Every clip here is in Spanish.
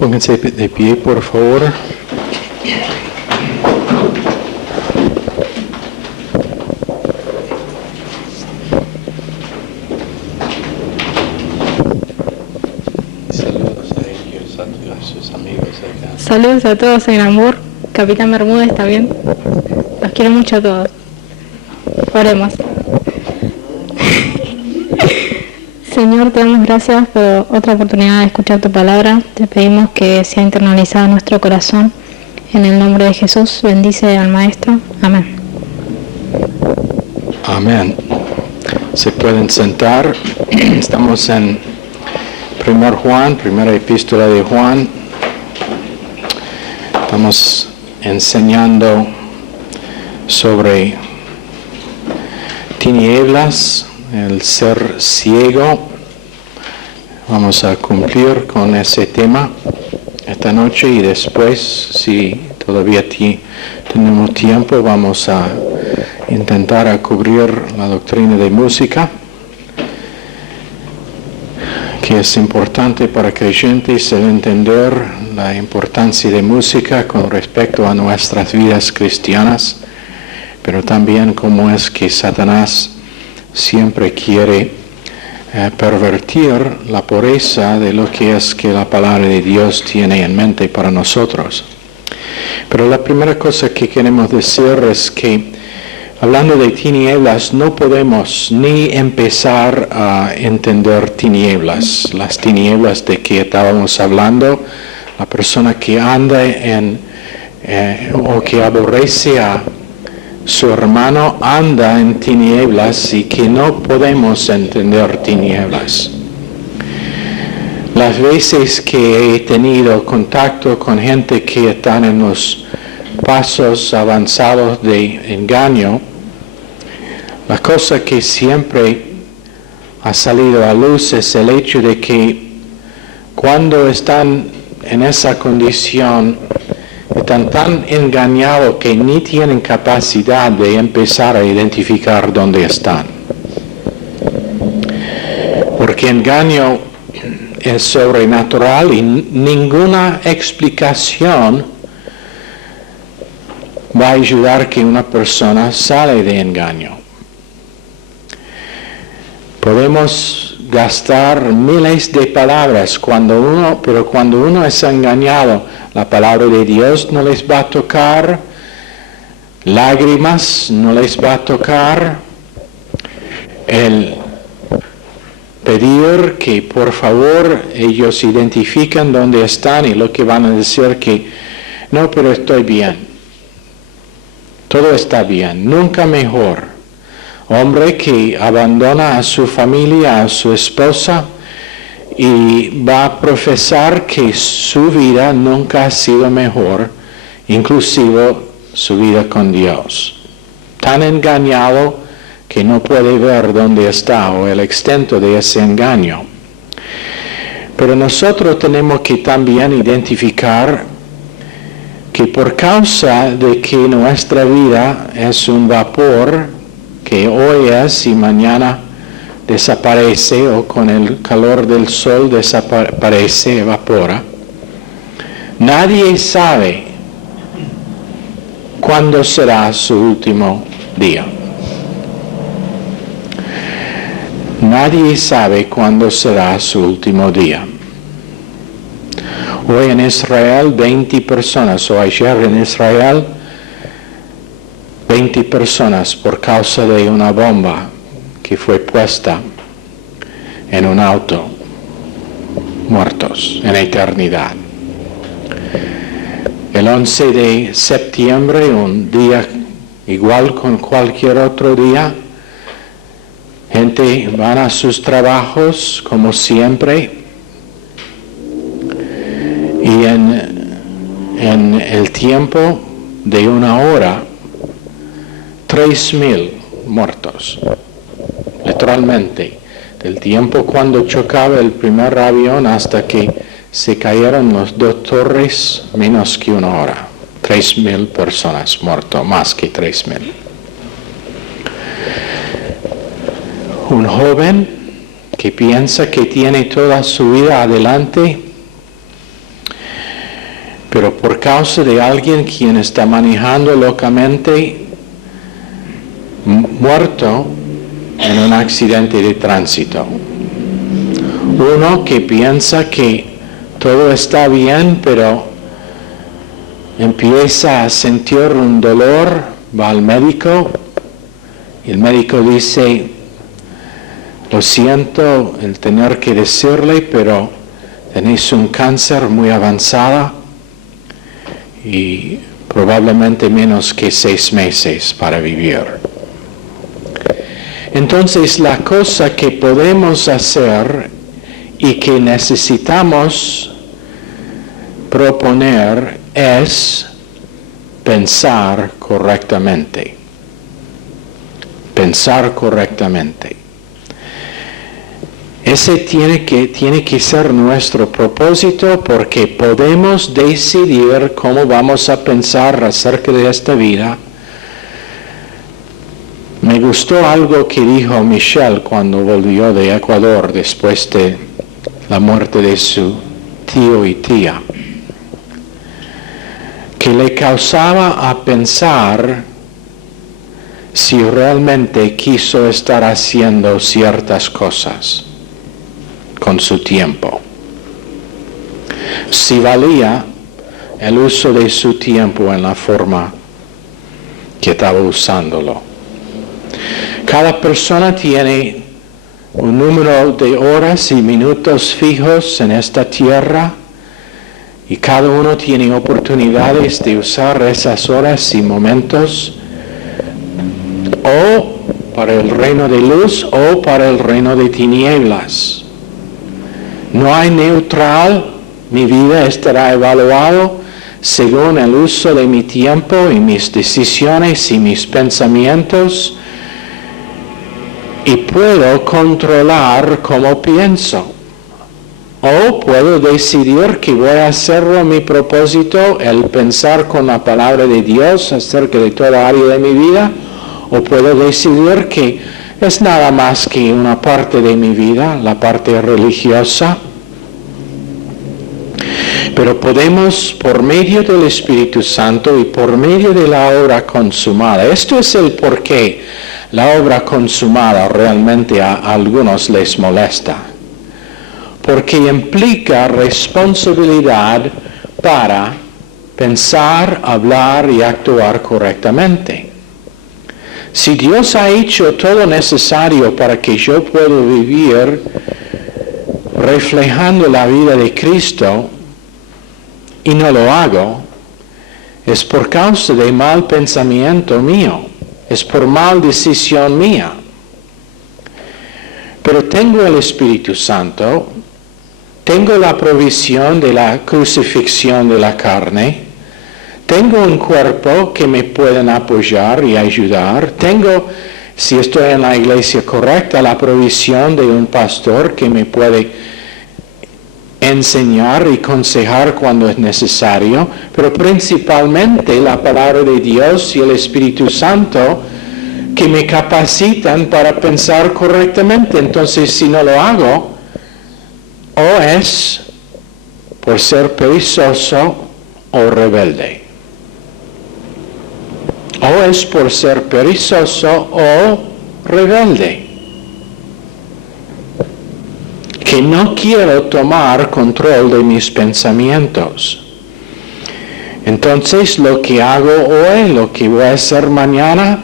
Pónganse de pie, por favor. Saludos a ellos, a sus amigos acá. Saludos a todos en Hamburgo. Capitán Bermúdez también. Los quiero mucho a todos. Oremos. Señor, te damos gracias por otra oportunidad de escuchar tu palabra. Te pedimos que sea internalizada en nuestro corazón. En el nombre de Jesús, bendice al Maestro. Amén. Amén. Se pueden sentar. Estamos en 1 Juan, primera epístola de Juan. Estamos enseñando sobre tinieblas, el ser ciego. Vamos a cumplir con ese tema esta noche y después, si todavía tenemos tiempo, vamos a intentar a cubrir la doctrina de música, que es importante para creyentes el entender la importancia de música con respecto a nuestras vidas cristianas, pero también cómo es que Satanás siempre quiere pervertir la pureza de lo que es que la palabra de Dios tiene en mente para nosotros. Pero la primera cosa que queremos decir es que hablando de tinieblas no podemos ni empezar a entender tinieblas, las tinieblas de que estábamos hablando, la persona que anda o que aborrece a su hermano anda en tinieblas y que no podemos entender tinieblas. Las veces que he tenido contacto con gente que están en los pasos avanzados de engaño, la cosa que siempre ha salido a luz es el hecho de que cuando están en esa condición, están tan engañados que ni tienen capacidad de empezar a identificar dónde están. Porque engaño es sobrenatural y ninguna explicación va a ayudar que una persona sale de engaño. Podemos gastar miles de palabras pero cuando uno es engañado, la palabra de Dios no les va a tocar, lágrimas no les va a tocar, el pedir que por favor ellos identifiquen dónde están y lo que van a decir que no, pero estoy bien, todo está bien, nunca mejor. Hombre que abandona a su familia, a su esposa, y va a profesar que su vida nunca ha sido mejor, inclusive su vida con Dios. Tan engañado que no puede ver dónde está o el extent de ese engaño. Pero nosotros tenemos que también identificar que por causa de que nuestra vida es un vapor que hoy es y mañana desaparece, o con el calor del sol desaparece, evapora. Nadie sabe cuándo será su último día. Nadie sabe cuándo será su último día. Hoy en Israel 20 personas, o ayer en Israel 20 personas por causa de una bomba que fue puesta en un auto, muertos en eternidad. El 11 de septiembre, un día igual con cualquier otro día, gente van a sus trabajos como siempre, y en el tiempo de una hora, 3,000 muertos. Literalmente, del tiempo cuando chocaba el primer avión hasta que se cayeron las dos torres, menos que una hora. 3,000 personas muertas, más que 3,000. Un joven que piensa que tiene toda su vida adelante pero por causa de alguien quien está manejando locamente, muerto en un accidente de tránsito. Uno que piensa que todo está bien, pero empieza a sentir un dolor, va al médico, y el médico dice, lo siento el tener que decirle, pero tenéis un cáncer muy avanzado y probablemente menos que 6 meses para vivir. Entonces la cosa que podemos hacer y que necesitamos proponer es pensar correctamente. Pensar correctamente. Ese tiene que ser nuestro propósito, porque podemos decidir cómo vamos a pensar acerca de esta vida. Me gustó algo que dijo Michelle cuando volvió de Ecuador después de la muerte de su tío y tía, que le causaba a pensar si realmente quiso estar haciendo ciertas cosas con su tiempo. Si valía el uso de su tiempo en la forma que estaba usándolo. Cada persona tiene un número de horas y minutos fijos en esta tierra, y cada uno tiene oportunidades de usar esas horas y momentos o para el reino de luz o para el reino de tinieblas. No hay neutral, mi vida estará evaluado según el uso de mi tiempo y mis decisiones y mis pensamientos, y puedo controlar cómo pienso. O puedo decidir que voy a hacerlo mi propósito, el pensar con la palabra de Dios acerca de toda área de mi vida, o puedo decidir que es nada más que una parte de mi vida, la parte religiosa. Pero podemos, por medio del Espíritu Santo y por medio de la obra consumada, esto es el porqué la obra consumada realmente a algunos les molesta, porque implica responsabilidad para pensar, hablar y actuar correctamente. Si Dios ha hecho todo necesario para que yo pueda vivir reflejando la vida de Cristo y no lo hago, es por causa de mal pensamiento mío, es por mal decisión mía. Pero tengo el Espíritu Santo, tengo la provisión de la crucifixión de la carne, tengo un cuerpo que me pueden apoyar y ayudar, tengo, si estoy en la iglesia correcta, la provisión de un pastor que me puede enseñar y aconsejar cuando es necesario, pero principalmente la palabra de Dios y el Espíritu Santo que me capacitan para pensar correctamente. Entonces, si no lo hago, o es por ser perezoso o rebelde. O es por ser perezoso o rebelde, que no quiero tomar control de mis pensamientos. Entonces, lo que hago hoy, lo que voy a hacer mañana,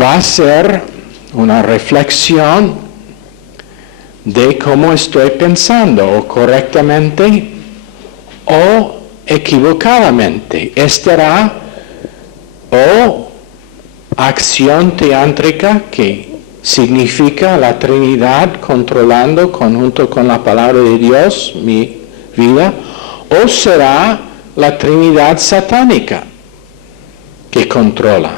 va a ser una reflexión de cómo estoy pensando, o correctamente o equivocadamente. Estará o acción teántrica, que significa la Trinidad controlando conjunto con la palabra de Dios mi vida, o será la Trinidad satánica que controla.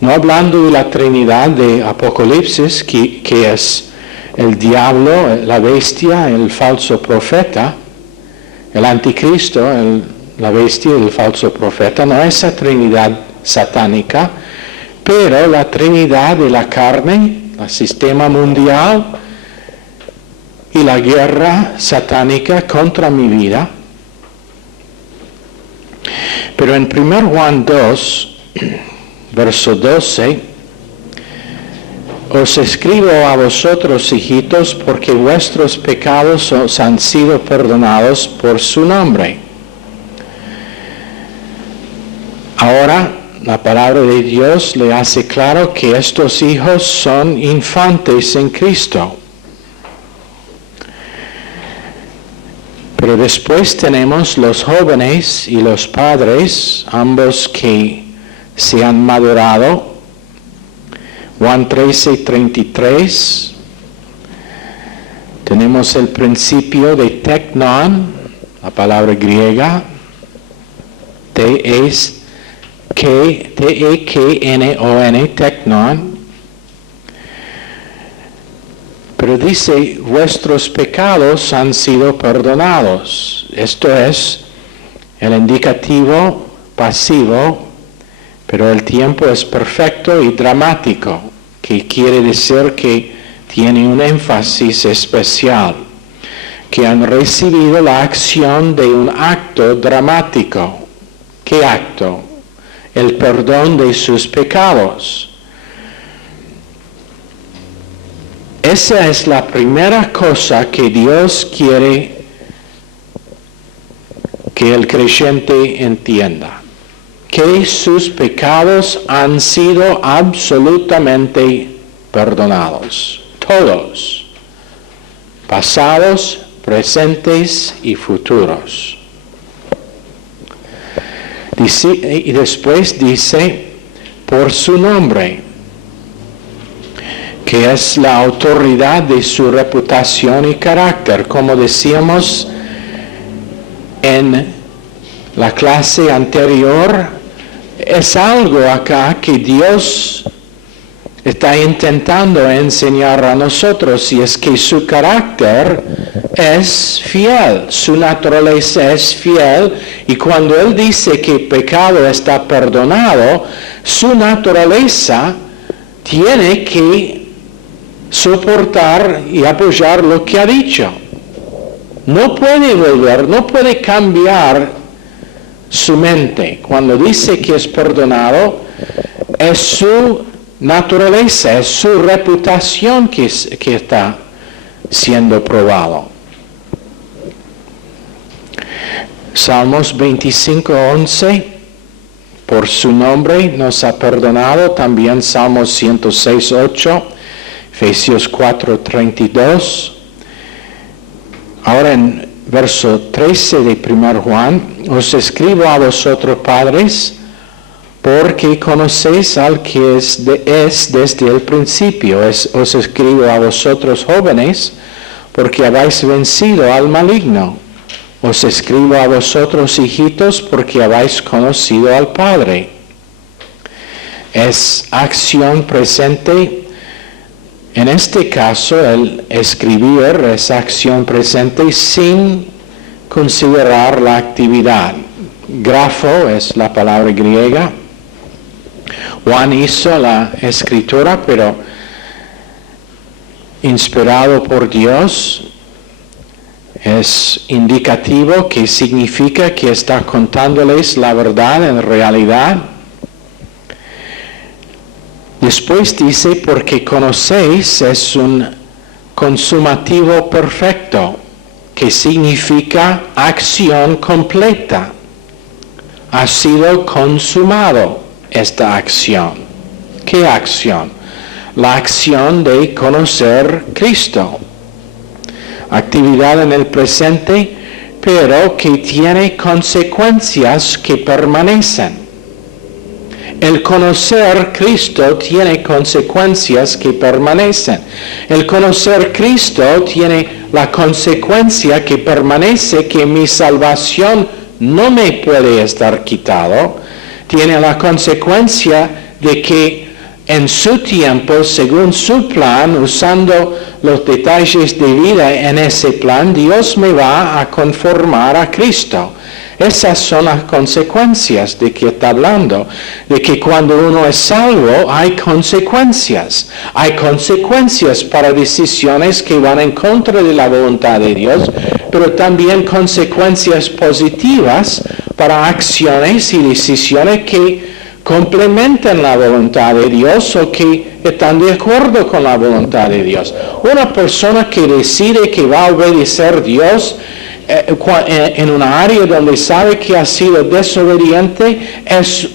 No hablando de la Trinidad de Apocalipsis, que es el diablo, la bestia, el falso profeta, el anticristo, la bestia y el falso profeta, no esa Trinidad satánica, pero la Trinidad de la carne, el sistema mundial, y la guerra satánica contra mi vida. Pero en 1 Juan 2, verso 12, os escribo a vosotros, hijitos, porque vuestros pecados os han sido perdonados por su nombre. Ahora, la palabra de Dios le hace claro que estos hijos son infantes en Cristo. Pero después tenemos los jóvenes y los padres, ambos que se han madurado. Juan 13:33. Tenemos el principio de teknon, la palabra griega, T-E-K-N-O-N, teknon. Pero dice, vuestros pecados han sido perdonados. Esto es el indicativo pasivo, pero el tiempo es perfecto y dramático, que quiere decir que tiene un énfasis especial, que han recibido la acción de un acto dramático. ¿Qué acto? El perdón de sus pecados. Esa es la primera cosa que Dios quiere que el creyente entienda, que sus pecados han sido absolutamente perdonados, todos, pasados, presentes y futuros. Y después dice, por su nombre, que es la autoridad de su reputación y carácter. Como decíamos en la clase anterior, es algo acá que Dios está intentando enseñar a nosotros, y es que su carácter es fiel, su naturaleza es fiel, y cuando Él dice que el pecado está perdonado, su naturaleza tiene que soportar y apoyar lo que ha dicho. No puede volver, no puede cambiar su mente. Cuando dice que es perdonado, es su naturaleza, es su reputación que está siendo probado. Salmos 25:11, por su nombre nos ha perdonado. También Salmos 106:8, Efesios 4:32. Ahora en verso 13 de 1 Juan, os escribo a vosotros padres, porque conocéis al que es desde el principio. Os escribo a vosotros jóvenes, porque habéis vencido al maligno. Os escribo a vosotros hijitos, porque habéis conocido al Padre. Es acción presente. En este caso, el escribir es acción presente sin considerar la actividad. Grafo es la palabra griega. Juan hizo la escritura, pero inspirado por Dios, es indicativo, que significa que está contándoles la verdad en realidad. Después dice, porque conocéis, es un consumativo perfecto, que significa acción completa. Ha sido consumado esta acción. ¿Qué acción? La acción de conocer Cristo. Actividad en el presente, pero que tiene consecuencias que permanecen. El conocer Cristo tiene consecuencias que permanecen. El conocer Cristo tiene la consecuencia que permanece, que mi salvación no me puede estar quitado. Tiene la consecuencia de que en su tiempo, según su plan, usando los detalles de vida en ese plan, Dios me va a conformar a Cristo. Esas son las consecuencias de que está hablando, de que cuando uno es salvo hay consecuencias. Hay consecuencias para decisiones que van en contra de la voluntad de Dios, pero también consecuencias positivas para acciones y decisiones que complementan la voluntad de Dios o que están de acuerdo con la voluntad de Dios. Una persona que decide que va a obedecer a Dios en una área donde sabe que ha sido desobediente es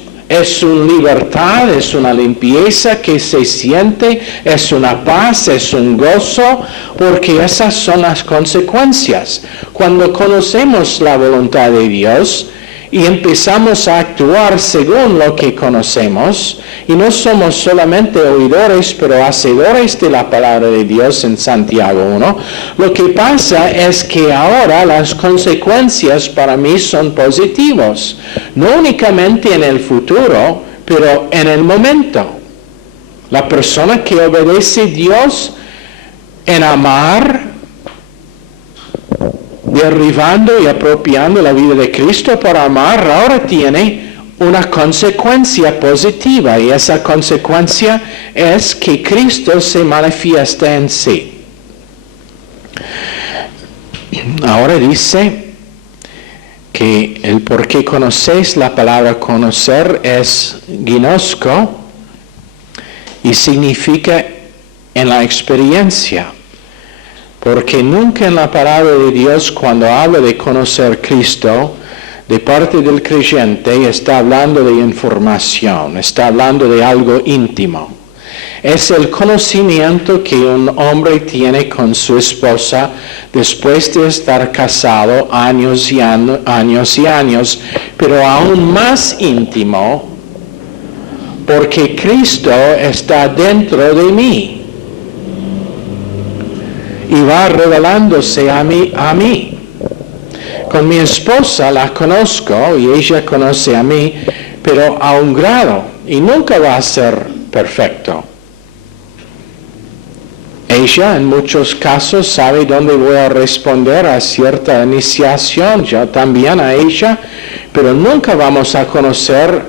una libertad, es una limpieza que se siente, es una paz, es un gozo, porque esas son las consecuencias. Cuando conocemos la voluntad de Dios y empezamos a actuar según lo que conocemos, y no somos solamente oidores, pero hacedores de la palabra de Dios en Santiago 1, lo que pasa es que ahora las consecuencias para mí son positivas, no únicamente en el futuro, pero en el momento. La persona que obedece a Dios en amar, derribando y apropiando la vida de Cristo para amar, ahora tiene una consecuencia positiva, y esa consecuencia es que Cristo se manifiesta en sí. Ahora dice que el por qué conocéis, la palabra conocer es ginosko y significa en la experiencia. Porque nunca en la palabra de Dios, cuando habla de conocer a Cristo, de parte del creyente, está hablando de información, está hablando de algo íntimo. Es el conocimiento que un hombre tiene con su esposa después de estar casado años y años, pero aún más íntimo, porque Cristo está dentro de mí y va revelándose a mí. Con mi esposa la conozco y ella conoce a mí, pero a un grado, y nunca va a ser perfecto. Ella en muchos casos sabe dónde voy a responder a cierta iniciación, yo también a ella, pero nunca vamos a conocer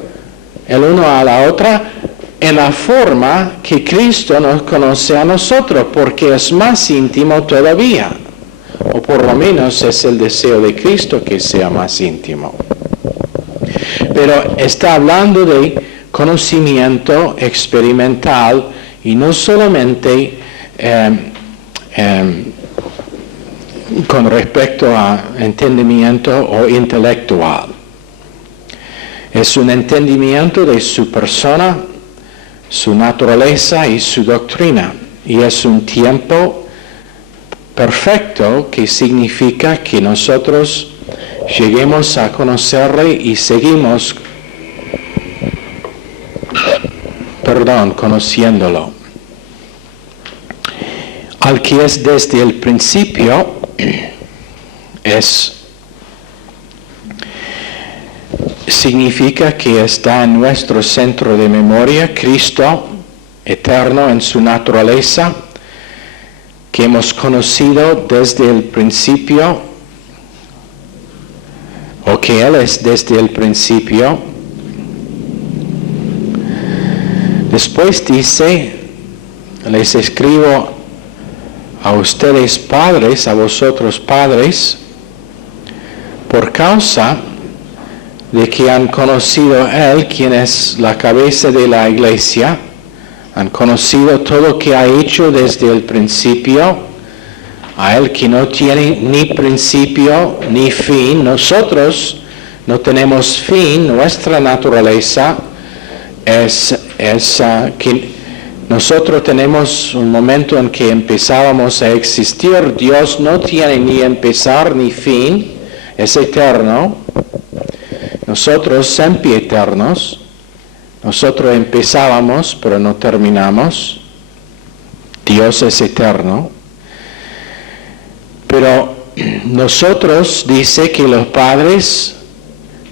el uno a la otra en la forma que Cristo nos conoce a nosotros, porque es más íntimo todavía, o por lo menos es el deseo de Cristo que sea más íntimo. Pero está hablando de conocimiento experimental y no solamente con respecto a entendimiento o intelectual. Es un entendimiento de su persona, su naturaleza y su doctrina. Y es un tiempo perfecto que significa que nosotros lleguemos a conocerle y seguimos, conociéndolo. Al que es desde el principio, significa que está en nuestro centro de memoria, Cristo, eterno en su naturaleza, que hemos conocido desde el principio, o que Él es desde el principio. Después dice, les escribo a ustedes padres, a vosotros padres, por causa de que han conocido a Él, quien es la cabeza de la iglesia, han conocido todo lo que ha hecho desde el principio, a Él que no tiene ni principio ni fin. Nosotros no tenemos fin, nuestra naturaleza es que nosotros tenemos un momento en que empezábamos a existir. Dios no tiene ni empezar ni fin, es eterno. Nosotros siempre eternos. Nosotros empezábamos, pero no terminamos. Dios es eterno. Pero nosotros, dice que los padres,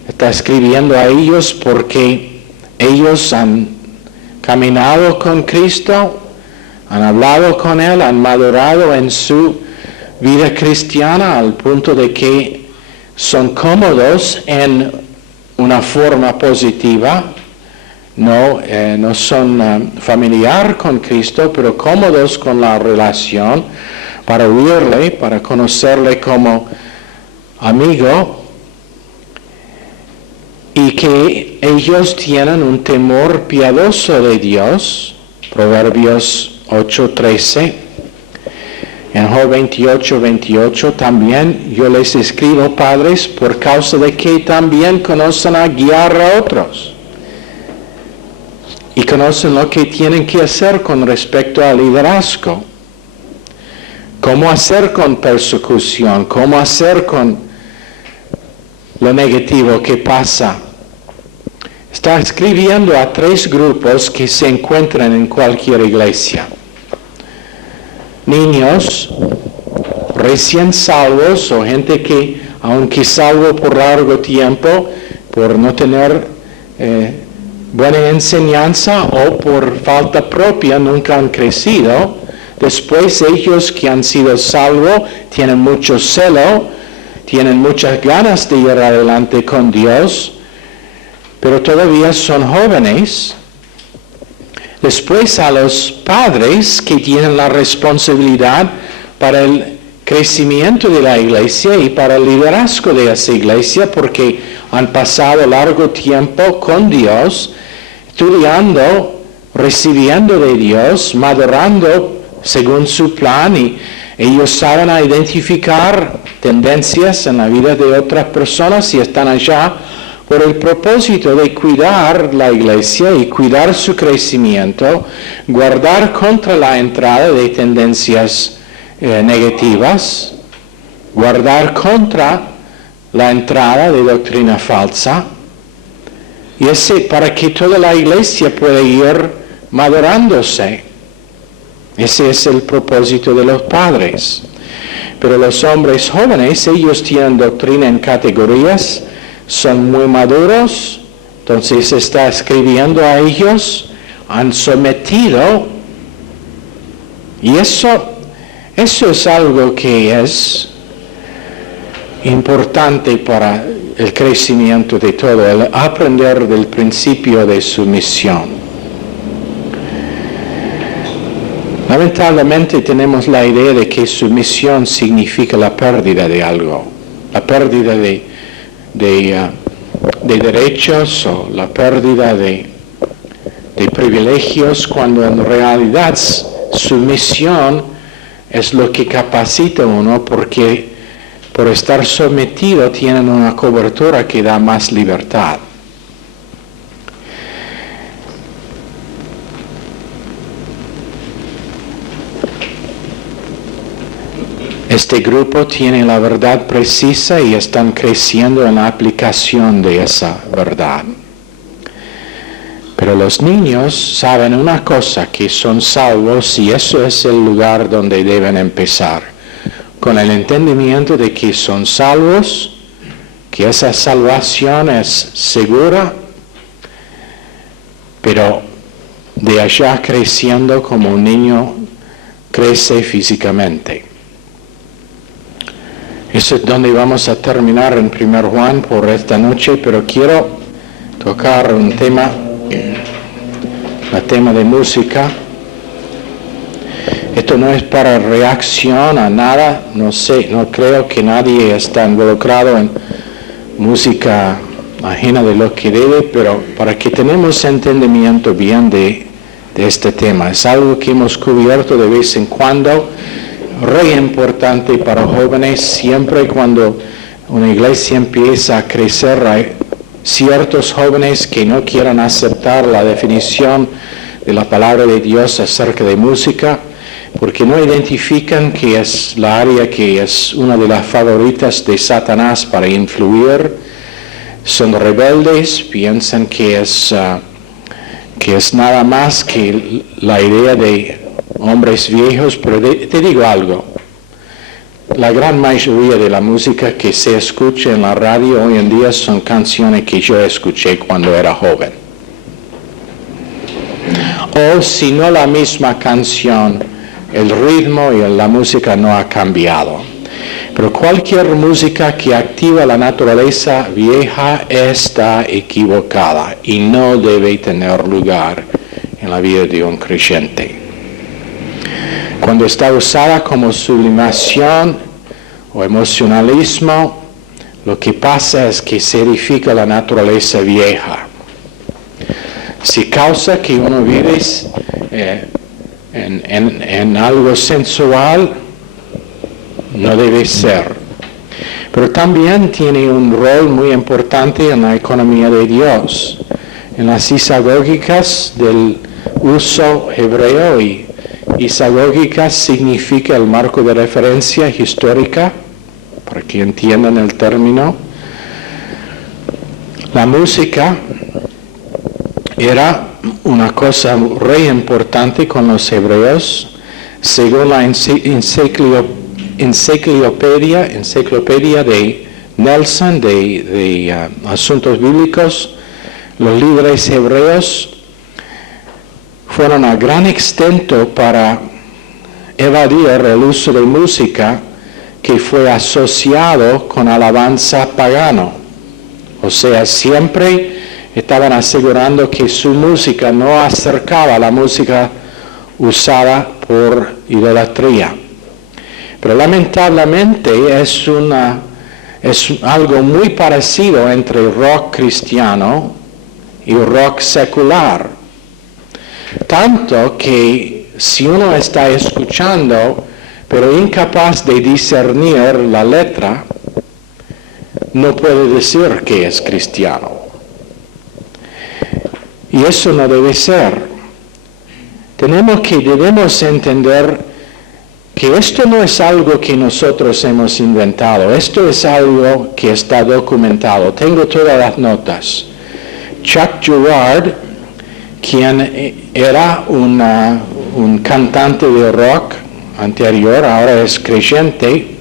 está escribiendo a ellos porque ellos han caminado con Cristo, han hablado con Él, han madurado en su vida cristiana al punto de que son cómodos en una forma positiva, no son familiar con Cristo, pero cómodos con la relación para oírle, para conocerle como amigo, y que ellos tienen un temor piadoso de Dios. Proverbios 8:13. En Job 28:28 también yo les escribo, padres, por causa de que también conocen a guiar a otros. Y conocen lo que tienen que hacer con respecto al liderazgo. Cómo hacer con persecución, cómo hacer con lo negativo que pasa. Está escribiendo a 3 grupos que se encuentran en cualquier iglesia. Niños recién salvos o gente que, aunque salvo por largo tiempo, por no tener buena enseñanza o por falta propia, nunca han crecido. Después ellos que han sido salvos tienen mucho celo, tienen muchas ganas de ir adelante con Dios, pero todavía son jóvenes. Después a los padres que tienen la responsabilidad para el crecimiento de la iglesia y para el liderazgo de esa iglesia, porque han pasado largo tiempo con Dios, estudiando, recibiendo de Dios, madurando según su plan, y ellos saben identificar tendencias en la vida de otras personas y están allá por el propósito de cuidar la iglesia y cuidar su crecimiento, guardar contra la entrada de tendencias negativas, guardar contra la entrada de doctrina falsa, y para que toda la iglesia pueda ir madurándose. Ese es el propósito de los padres. Pero los hombres jóvenes, ellos tienen doctrina en categorías, son muy maduros, entonces está escribiendo a ellos, han sometido, y eso es algo que es importante para el crecimiento de todo, el aprender del principio de sumisión. Lamentablemente tenemos la idea de que sumisión significa la pérdida de algo, la pérdida de derechos o la pérdida de privilegios, cuando en realidad sumisión es lo que capacita a uno, porque por estar sometido tienen una cobertura que da más libertad. Este grupo tiene la verdad precisa y están creciendo en la aplicación de esa verdad. Pero los niños saben una cosa, que son salvos, y eso es el lugar donde deben empezar, con el entendimiento de que son salvos, que esa salvación es segura, pero de allá creciendo como un niño crece físicamente. Eso es donde vamos a terminar en 1 Juan por esta noche, pero quiero tocar un tema, el tema de música. Esto no es para reacción a nada, no creo que nadie está involucrado en música ajena de lo que debe, pero para que tenemos entendimiento bien de este tema. Es algo que hemos cubierto de vez en cuando, re importante para jóvenes. Siempre cuando una iglesia empieza a crecer, hay ciertos jóvenes que no quieran aceptar la definición de la palabra de Dios acerca de música, porque no identifican que es la área que es una de las favoritas de Satanás para influir. Son rebeldes, piensan que es nada más que la idea de hombres viejos, pero te digo algo, la gran mayoría de la música que se escucha en la radio hoy en día son canciones que yo escuché cuando era joven. O si no la misma canción, el ritmo y la música no ha cambiado. Pero cualquier música que activa la naturaleza vieja está equivocada y no debe tener lugar en la vida de un creyente. Cuando está usada como sublimación o emocionalismo, lo que pasa es que se edifica la naturaleza vieja. Si causa que uno vive en algo sensual, no debe ser. Pero también tiene un rol muy importante en la economía de Dios. En las isagógicas del uso hebreo, y isagógica significa el marco de referencia histórica, para que entiendan el término. La música era una cosa re importante con los hebreos. Según la enciclopedia de Nelson de Asuntos Bíblicos, los líderes hebreos fueron a gran extent para evadir el uso de música que fue asociado con alabanza pagano. O sea, siempre estaban asegurando que su música no acercaba a la música usada por idolatría. Pero lamentablemente es algo muy parecido entre rock cristiano y rock secular. Tanto que si uno está escuchando, pero incapaz de discernir la letra, no puede decir que es cristiano. Y eso no debe ser. Debemos entender que esto no es algo que nosotros hemos inventado, esto es algo que está documentado. Tengo todas las notas. Chuck Girard, quien era un cantante de rock anterior, ahora es creyente,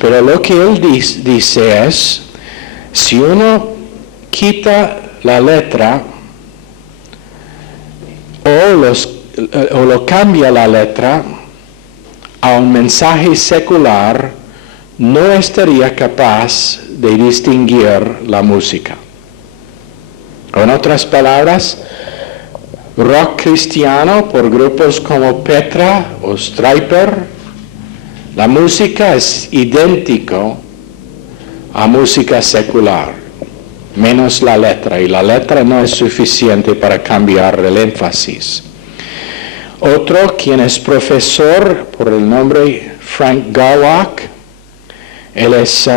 pero lo que él dice es, si uno quita la letra o lo cambia la letra a un mensaje secular, no estaría capaz de distinguir la música. En otras palabras, rock cristiano por grupos como Petra o Stryper, la música es idéntico a música secular, menos la letra, y la letra no es suficiente para cambiar el énfasis. Otro, quien es profesor por el nombre Frank Garlock, él es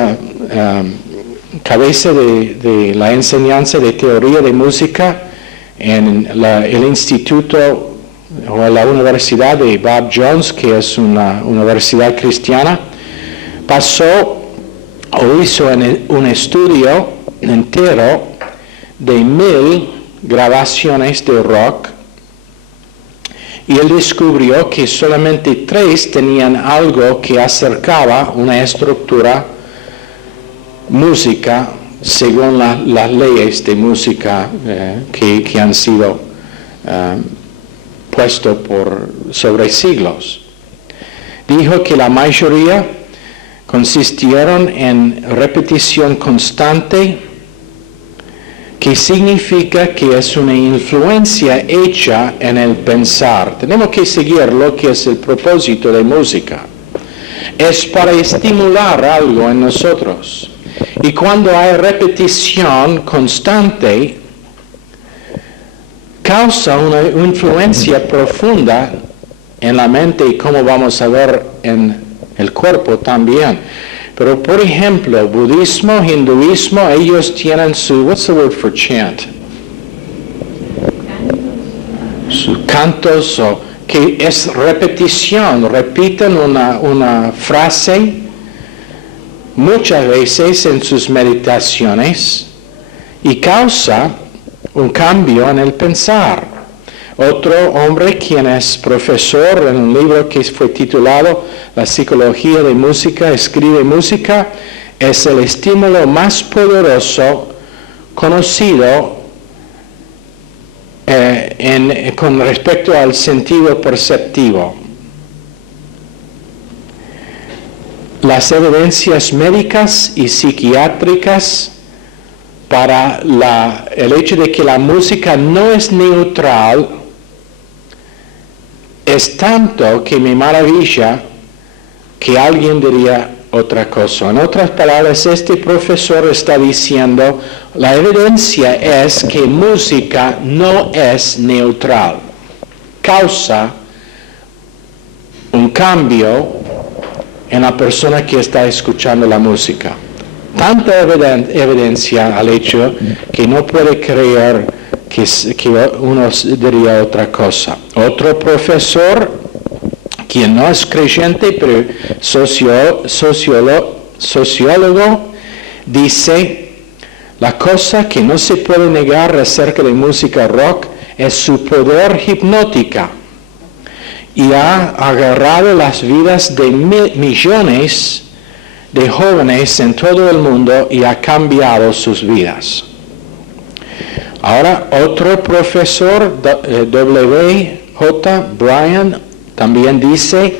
cabeza de la enseñanza de teoría de música en el instituto o la universidad de Bob Jones, que es una universidad cristiana. Hizo un estudio entero de 1000 grabaciones de rock, y él descubrió que solamente 3 tenían algo que acercaba una estructura música según las leyes de música que han sido puestos sobre siglos. Dijo que la mayoría consistieron en repetición constante, que significa que es una influencia hecha en el pensar. Tenemos que seguir lo que es el propósito de música. Es para estimular algo en nosotros. Y cuando hay repetición constante, causa una influencia profunda en la mente, y como vamos a ver en el cuerpo también. Pero por ejemplo, budismo, hinduismo, ellos tienen what's the word for chant? Sus cantos, que es repetición, repiten una frase muchas veces en sus meditaciones y causa un cambio en el pensar. Otro hombre, quien es profesor en un libro que fue titulado La psicología de música, escribe: música es el estímulo más poderoso conocido con respecto al sentido perceptivo. las evidencias médicas y psiquiátricas para el hecho de que la música no es neutral es tanto que me maravilla que alguien diría otra cosa. En otras palabras, este profesor está diciendo, la evidencia es que música no es neutral. Causa un cambio en la persona que está escuchando la música. Tanta evidencia al hecho que no puede creer que uno diría otra cosa. Otro profesor, quien no es creyente, pero sociólogo, dice, la cosa que no se puede negar acerca de música rock es su poder hipnótica. Y ha agarrado las vidas de millones de jóvenes en todo el mundo y ha cambiado sus vidas. Ahora, otro profesor, W.J. Bryan, también dice,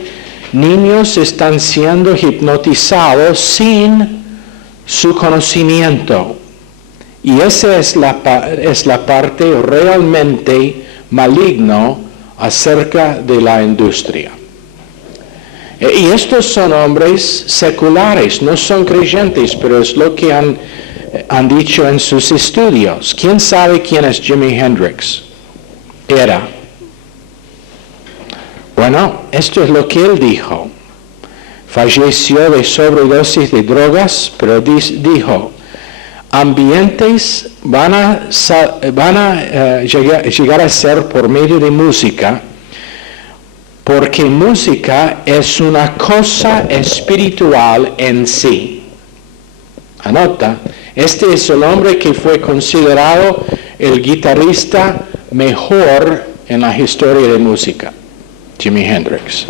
niños están siendo hipnotizados sin su conocimiento. Y esa es la parte realmente maligna acerca de la industria. Y estos son hombres seculares, no son creyentes, pero es lo que han dicho en sus estudios. ¿Quién sabe quién es Jimi Hendrix? Era. Bueno, esto es lo que él dijo. Falleció de sobredosis de drogas, pero dijo, ambientes van a llegar a ser por medio de música, porque música es una cosa espiritual en sí. Anota, este es el hombre que fue considerado el guitarrista mejor en la historia de música, Jimi Hendrix.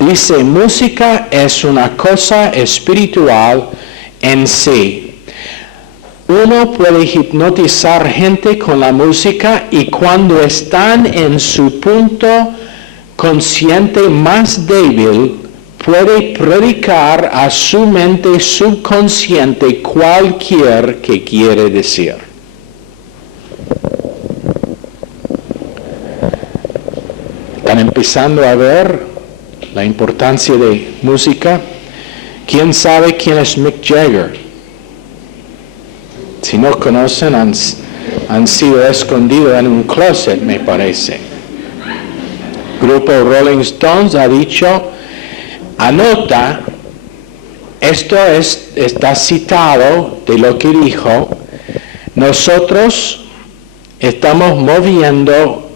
Dice, música es una cosa espiritual en sí. Uno puede hipnotizar gente con la música y cuando están en su punto consciente más débil, puede predicar a su mente subconsciente cualquier que quiere decir. Están empezando a ver la importancia de música. ¿Quién sabe quién es Mick Jagger? Si no conocen, han sido escondidos en un closet, me parece. Grupo Rolling Stones ha dicho, anota, esto está citado de lo que dijo, nosotros estamos moviendo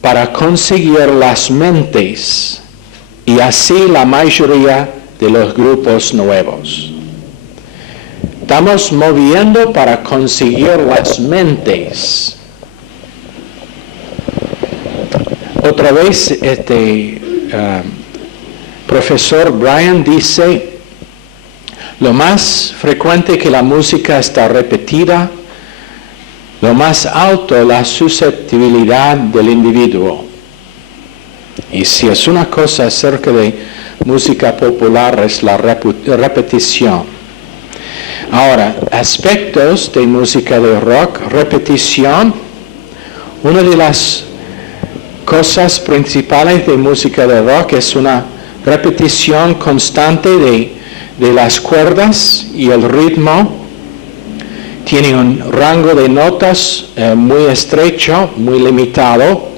para conseguir las mentes y así la mayoría de los grupos nuevos. Estamos moviendo para conseguir las mentes. Otra vez, profesor Bryan dice, lo más frecuente que la música está repetida, lo más alto la susceptibilidad del individuo. Y si es una cosa acerca de música popular, es la repetición. Ahora, aspectos de música de rock, repetición. Una de las cosas principales de música de rock es una repetición constante de las cuerdas y el ritmo. Tiene un rango de notas muy estrecho, muy limitado.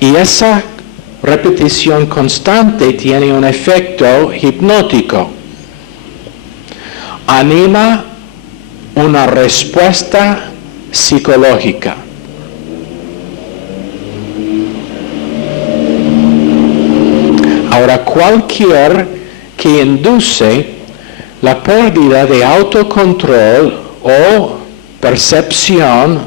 Y esa repetición constante tiene un efecto hipnótico. Anima una respuesta psicológica. Ahora, cualquier que induce la pérdida de autocontrol o percepción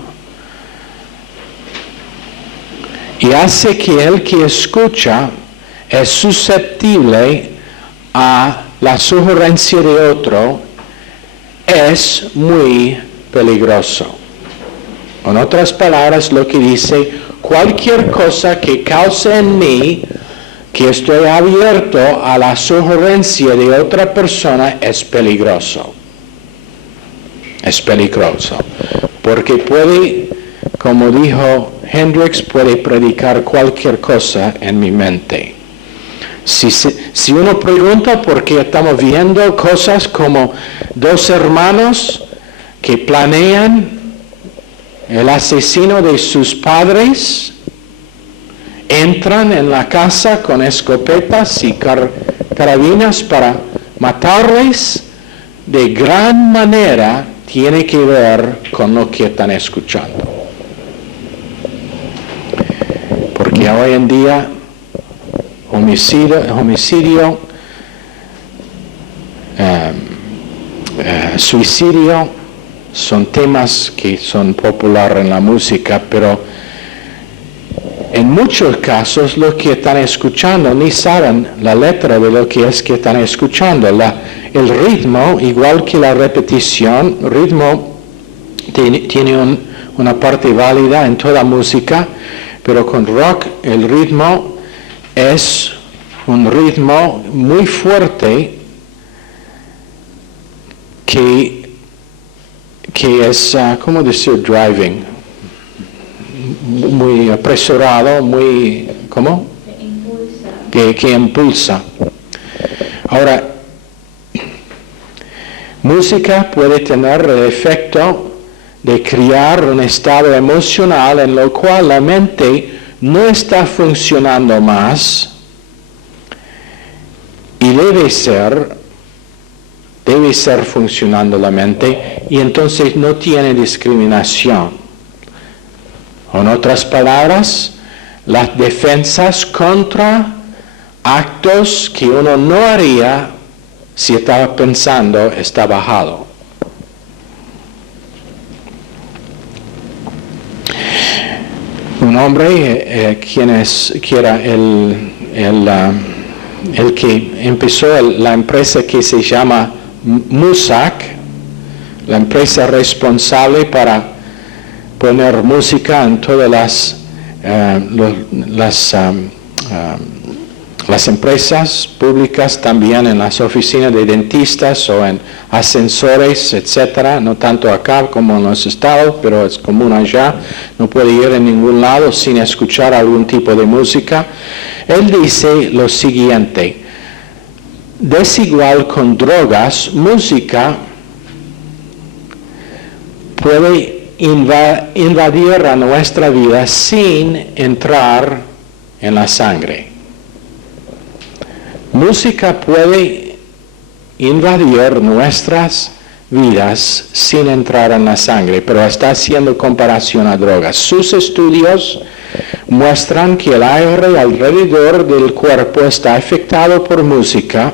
y hace que el que escucha es susceptible a la sugerencia de otro, es muy peligroso. En otras palabras, lo que dice, cualquier cosa que cause en mí que estoy abierto a la sugerencia de otra persona es peligroso. Es peligroso. Porque puede, como dijo Hendrix, puede predicar cualquier cosa en mi mente. Si uno pregunta por qué estamos viendo cosas como dos hermanos que planean el asesino de sus padres, entran en la casa con escopetas y carabinas para matarles, de gran manera tiene que ver con lo que están escuchando. Porque hoy en día homicidio, suicidio son temas que son populares en la música, pero en muchos casos los que están escuchando ni saben la letra de lo que es que están escuchando. El ritmo, igual que la repetición, el ritmo tiene una parte válida en toda música, pero con rock el ritmo es un ritmo muy fuerte que es, ¿cómo decir? Driving. Muy apresurado, muy, ¿cómo? Que impulsa. Ahora, música puede tener el efecto de crear un estado emocional en lo cual la mente no está funcionando más y debe ser funcionando la mente, y entonces no tiene discriminación. En otras palabras, las defensas contra actos que uno no haría si estaba pensando está bajado. Un hombre que era el que empezó la empresa que se llama Muzak, la empresa responsable para poner música en todas las empresas públicas, también en las oficinas de dentistas o en ascensores, etcétera. No tanto acá como en los estados, pero es común allá. No puede ir en ningún lado sin escuchar algún tipo de música. Él dice lo siguiente: desigual con drogas, música puede invadir a nuestra vida sin entrar en la sangre. Música puede invadir nuestras vidas sin entrar en la sangre, pero está haciendo comparación a drogas. Sus estudios muestran que el aire alrededor del cuerpo está afectado por música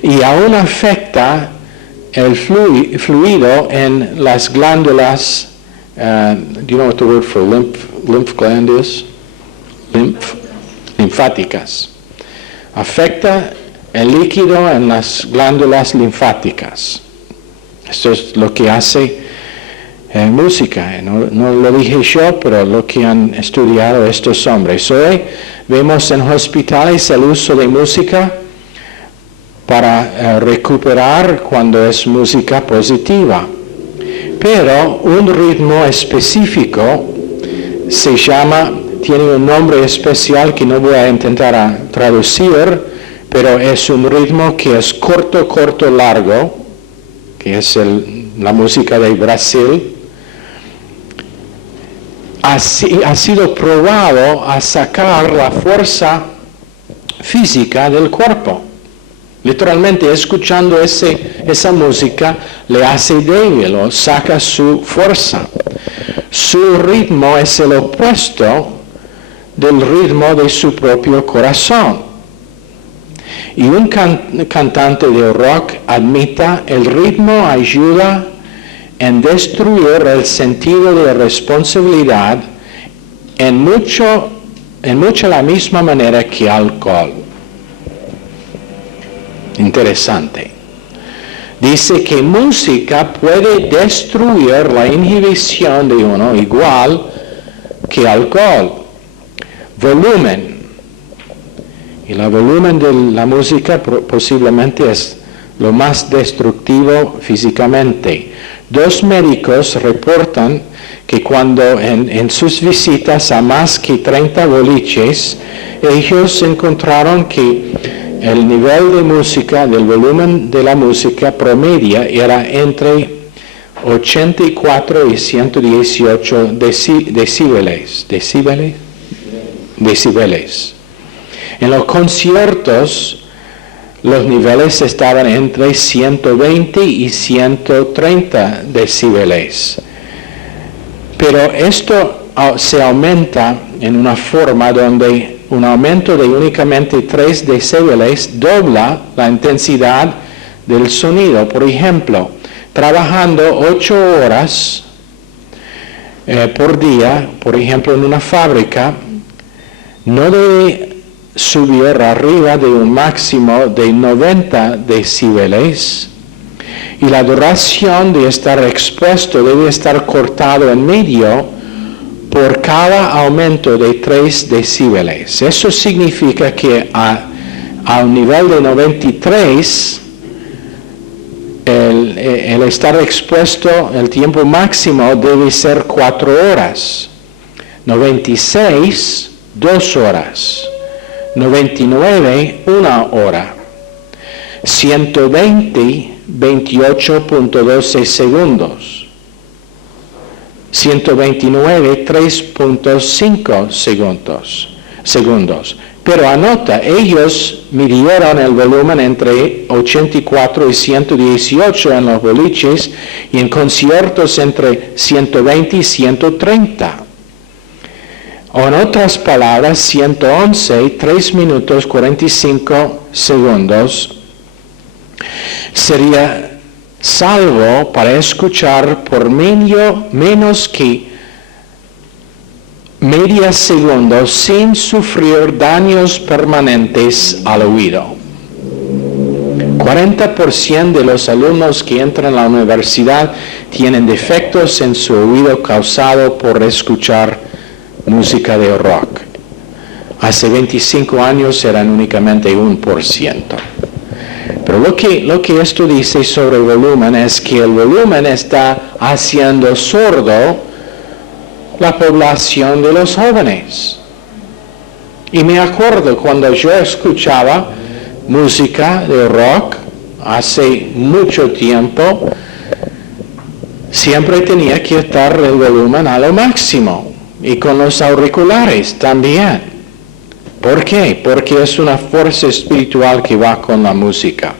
y aún afecta el fluido en las glándulas, do you know what the word for lymph gland is? Linfáticas. Afecta el líquido en las glándulas linfáticas. Esto es lo que hace música. No lo dije yo, pero lo que han estudiado estos hombres. Hoy vemos en hospitales el uso de música para recuperar cuando es música positiva. Pero un ritmo específico tiene un nombre especial que no voy a intentar traducir, pero es un ritmo que es corto, largo, que es la música de Brasil. Ha sido probado a sacar la fuerza física del cuerpo. Literalmente, escuchando esa música le hace débil o saca su fuerza. Su ritmo es el opuesto del ritmo de su propio corazón. Y un cantante de rock admite el ritmo ayuda en destruir el sentido de responsabilidad en mucho la misma manera que alcohol. Interesante. Dice que música puede destruir la inhibición de uno igual que alcohol. Volumen Y el volumen de la música posiblemente es lo más destructivo físicamente. 2 médicos reportan que cuando en sus visitas a más que 30 boliches, ellos encontraron que el nivel de música, del volumen de la música promedia era entre 84 y 118 decibeles. En los conciertos, los niveles estaban entre 120 y 130 decibeles. Pero esto se aumenta en una forma donde un aumento de únicamente 3 decibeles dobla la intensidad del sonido. Por ejemplo, trabajando 8 horas por día, por ejemplo, en una fábrica, no debe subir arriba de un máximo de 90 decibeles y la duración de estar expuesto debe estar cortado en medio por cada aumento de 3 decibeles. Eso significa que a un nivel de 93, el estar expuesto, el tiempo máximo debe ser 4 horas. 96, 2 horas. 99, 1 hora. 120, 28.12 segundos. 129, 3.5 segundos. Pero anota, ellos midieron el volumen entre 84 y 118 en los boliches y en conciertos entre 120 y 130. O en otras palabras, 111, 3 minutos 45 segundos sería salvo para escuchar por menos que medio segundo sin sufrir daños permanentes al oído. 40% de los alumnos que entran a la universidad tienen defectos en su oído causado por escuchar música de rock. Hace 25 años eran únicamente 1%. Pero lo que esto dice sobre el volumen es que el volumen está haciendo sordo la población de los jóvenes. Y me acuerdo cuando yo escuchaba música de rock hace mucho tiempo, siempre tenía que estar el volumen a lo máximo. Y con los auriculares también. ¿Por qué? Porque es una fuerza espiritual que va con la música.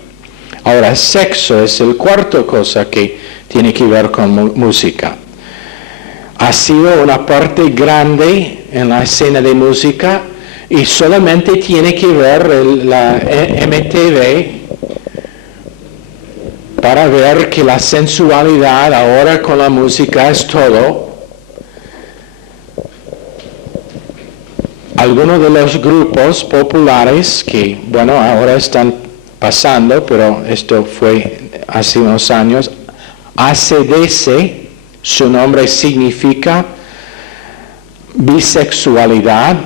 Ahora, sexo es el cuarto cosa que tiene que ver con música. Ha sido una parte grande en la escena de música y solamente tiene que ver la MTV para ver que la sensualidad ahora con la música es todo. Algunos de los grupos populares que, bueno, ahora están pasando, pero esto fue hace unos años, AC/DC, su nombre significa bisexualidad.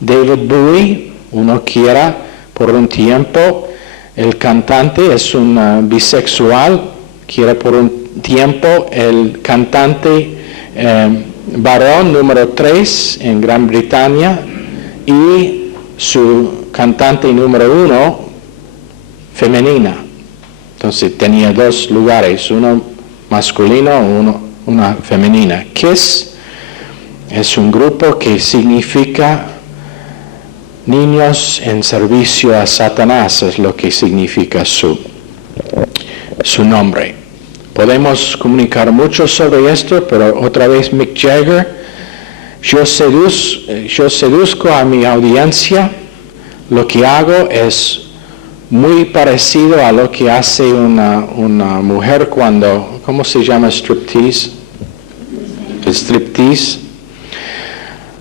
David Bowie, uno quiera por un tiempo, el cantante es un bisexual, quiere por un tiempo el cantante varón número 3 en Gran Bretaña y su cantante número 1 femenina. Entonces tenía 2 lugares, uno masculino, una femenina. Kiss es un grupo que significa niños en servicio a Satanás, es lo que significa su nombre. Podemos comunicar mucho sobre esto, pero otra vez Mick Jagger, yo seduzco a mi audiencia, lo que hago es muy parecido a lo que hace una mujer cuando, ¿cómo se llama? Striptease.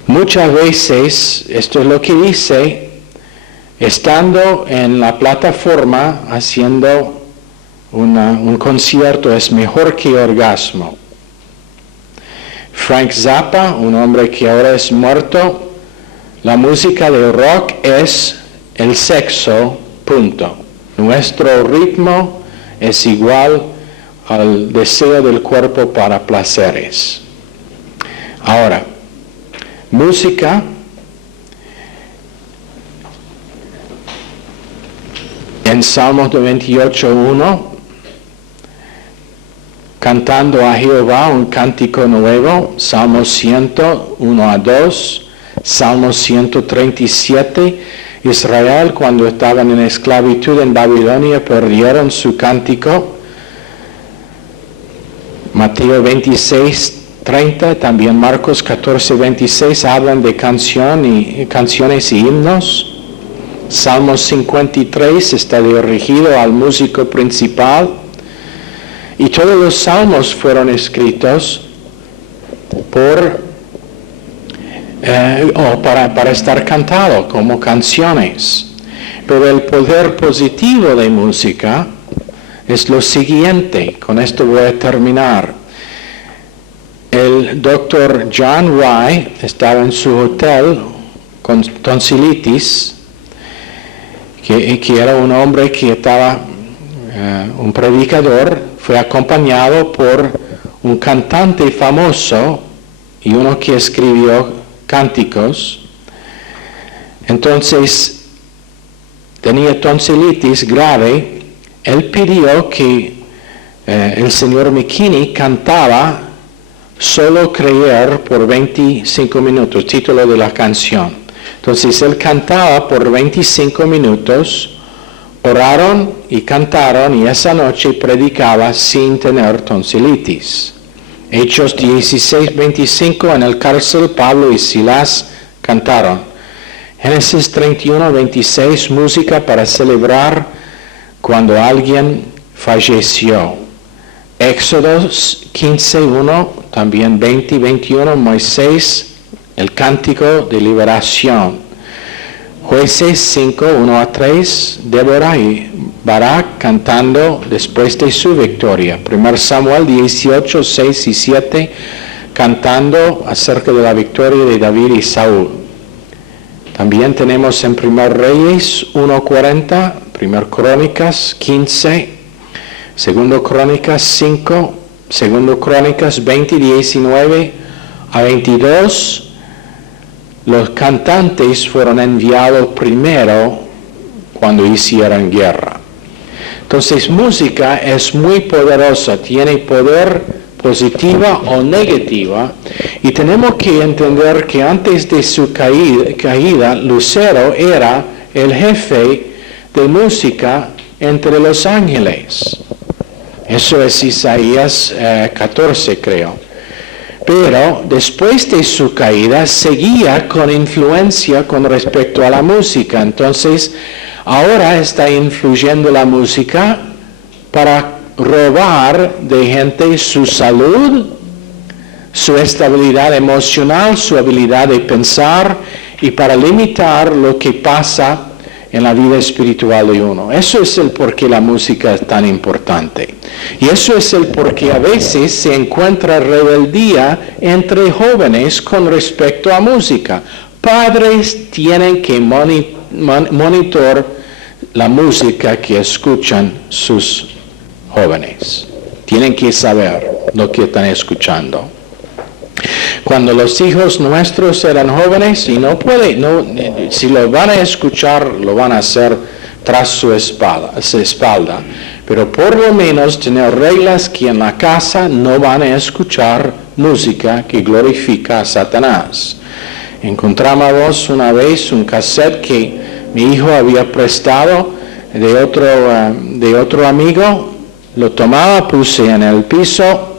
Muchas veces, esto es lo que dice, estando en la plataforma haciendo un concierto es mejor que orgasmo. Frank Zappa, un hombre que ahora es muerto, La música de rock es el sexo, punto. Nuestro ritmo es igual al deseo del cuerpo para placeres. Ahora, música en Salmos 28:1, cantando a Jehová un cántico nuevo, Salmos 101-2, Salmos 137, Israel cuando estaban en esclavitud en Babilonia perdieron su cántico. Mateo 26:30, también Marcos 14:26 hablan de canciones y himnos. Salmos 53 está dirigido al músico principal. Y todos los salmos fueron escritos para estar cantados como canciones. Pero el poder positivo de música es lo siguiente, con esto voy a terminar. El doctor John Rye estaba en su hotel con tonsilitis, que era un hombre que estaba, un predicador, fue acompañado por un cantante famoso y uno que escribió cánticos. Entonces, tenía tonsilitis grave. Él pidió que el señor McKinney cantaba Solo Creer por 25 minutos, título de la canción. Entonces él cantaba por 25 minutos, oraron y cantaron y esa noche predicaba sin tener tonsilitis. Hechos 16:25, en el cárcel Pablo y Silas cantaron. Génesis 31:26, música para celebrar cuando alguien falleció. Éxodos 15:1, también 20:21, Moisés, el cántico de liberación. Jueces 5:1-3, Débora y Barak cantando después de su victoria. 1 Samuel 18:6-7, cantando acerca de la victoria de David y Saúl. También tenemos en 1 Reyes 1:40, 1 Crónicas 15, 2 Crónicas 5, 2 Crónicas 20:19-22. Los cantantes fueron enviados primero cuando hicieron guerra. Entonces, música es muy poderosa, tiene poder positiva o negativa, y tenemos que entender que antes de su caída, Lucero era el jefe de música entre los ángeles. Eso es Isaías 14, creo. Pero después de su caída seguía con influencia con respecto a la música. Entonces, ahora está influyendo la música para robar de gente su salud, su estabilidad emocional, su habilidad de pensar y para limitar lo que pasa en la vida espiritual de uno. Eso es el por qué la música es tan importante. Y eso es el por qué a veces se encuentra rebeldía entre jóvenes con respecto a música. Padres tienen que monitorear la música que escuchan sus jóvenes. Tienen que saber lo que están escuchando. Cuando los hijos nuestros eran jóvenes, y si lo van a escuchar, lo van a hacer tras su espalda. Pero por lo menos tener reglas que en la casa no van a escuchar música que glorifica a Satanás. Encontramos una vez un cassette que mi hijo había prestado de otro amigo, lo tomaba, puse en el piso,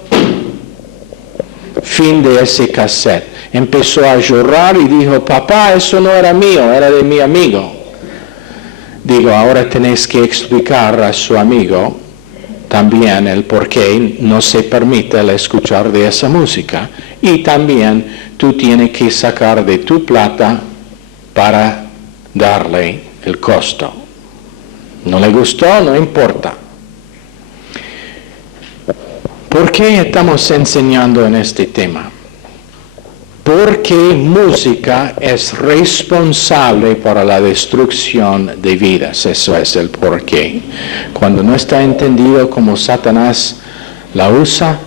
fin de ese cassette. Empezó a llorar y dijo, papá, eso no era mío, era de mi amigo. Digo, ahora tenéis que explicar a su amigo también el por qué no se permite el escuchar de esa música. Y también tú tienes que sacar de tu plata para darle el costo. ¿No le gustó? No importa. ¿Por qué estamos enseñando en este tema? Porque música es responsable para la destrucción de vidas. Eso es el porqué. Cuando no está entendido como Satanás la usa,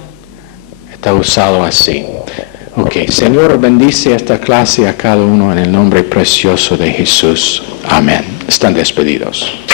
está usado así. Ok, Señor, bendice esta clase a cada uno en el nombre precioso de Jesús. Amén. Están despedidos.